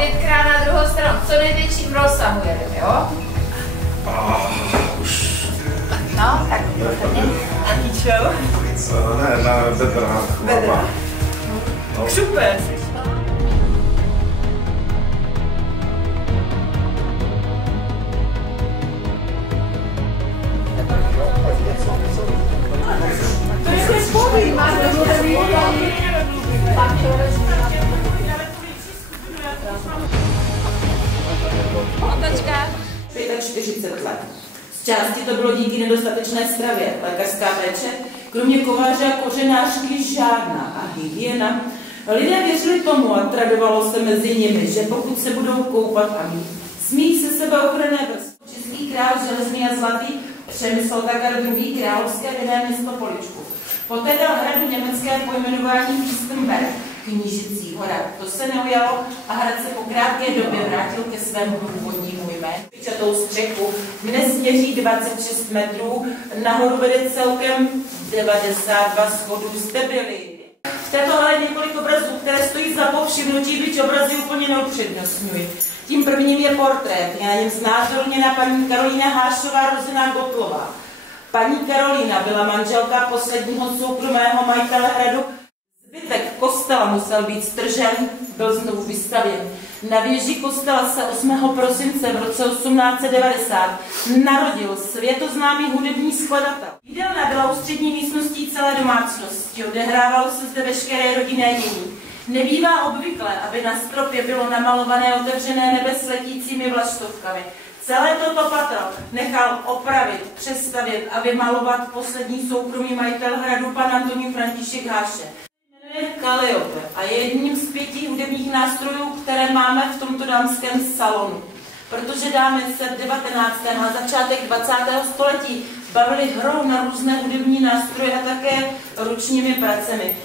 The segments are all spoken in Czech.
5krát na druhou stranu. Co největším rozsahu jedeme, jo? Už. No, tak první. A ničou? Ne, na bedra. Bedra. No. Super. To je spodný, máte mluvený. Otočka. 45 let. Z části to bylo díky nedostatečné stravě. Lékařská péče, kromě kováře a kořenářky žádná. A hygiena. Lidé věřili tomu a tradovalo se mezi nimi, že pokud se budou koupat a mít, smí se sebeochranné vrstvy. Český král železný a zlatý Přemysl Tagar II. Královské vinné město Poličku. Poté dal hradu německé pojmenování Fürstenberg, Knížecí hora. To se neujalo a hrad se po krátké době vrátil ke svému původnímu jménu. Pičatou střechu dnes měří 26 metrů, nahoru vede celkem 92 schodů. Jste byli. V této hale několik obrazů, které stojí za povšimnutí, byť obrazy úplně neupřednostňuji. Tím prvním je portrét, je na něm znázorněna paní Karolína Hášová, rozená Gotlová. Paní Karolína byla manželka posledního soukromého majitele hradu. Zbytek kostela musel být stržen, byl znovu vystavěn. Na věži kostela se 8. prosince v roce 1890 narodil světoznámý hudební skladatel. Jídelna byla ústřední místností celé domácnosti, odehrávalo se zde veškeré rodinné dění. Nebývá obvyklé, aby na stropě bylo namalované otevřené nebe s letícími vlaštovkami. Celé toto patro nechal opravit, přestavět a vymalovat poslední soukromý majitel hradu pan Antonín František Háše. Jmenuje Kaliope a je jedním z 5 hudebních nástrojů, které máme v tomto dámském salonu. Protože dámy se v 19. a začátek 20. století bavily hrou na různé hudební nástroje a také ručními pracemi.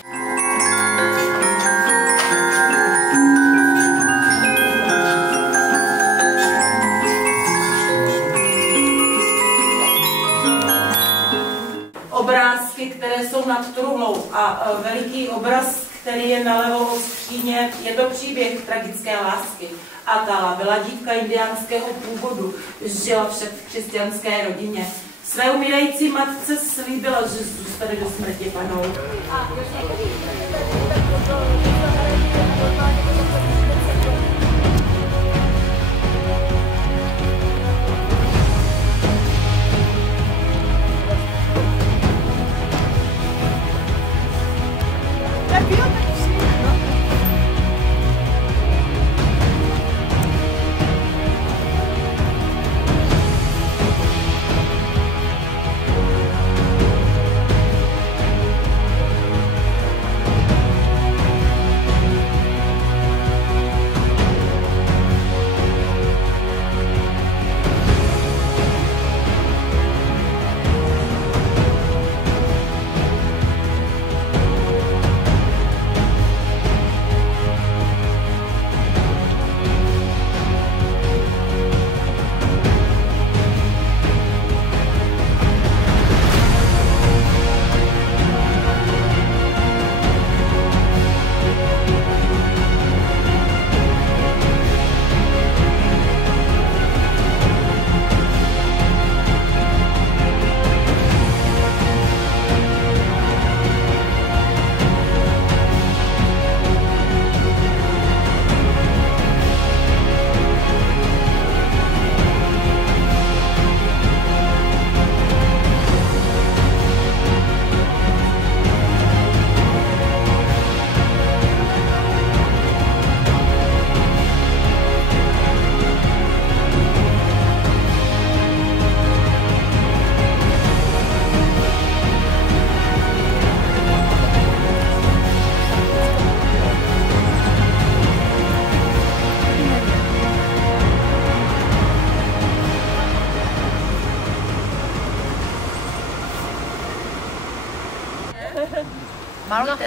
Obrázky, které jsou nad truhlou a veliký obraz, který je nalevo od skříně, je to příběh tragické lásky. Atala byla dívka indiánského původu, žila však v křesťanské rodině. Své umírající matce slíbila, že zůstane do smrti panou.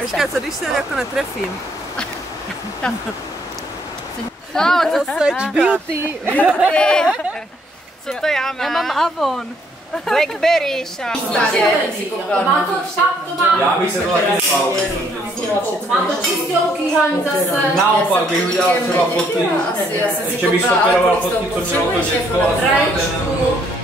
Počkej, co když se jako netrefím? No, to such beauty. Co to já mám? Já mám Avon. Blackberry, Má to fakt, to má... Já bych se to taky spal. Má to čistě okýhání zase. Naopak bych udělal třeba fotky. Ještě bych šoperoval fotky, co mělo to děcko. Rajčku.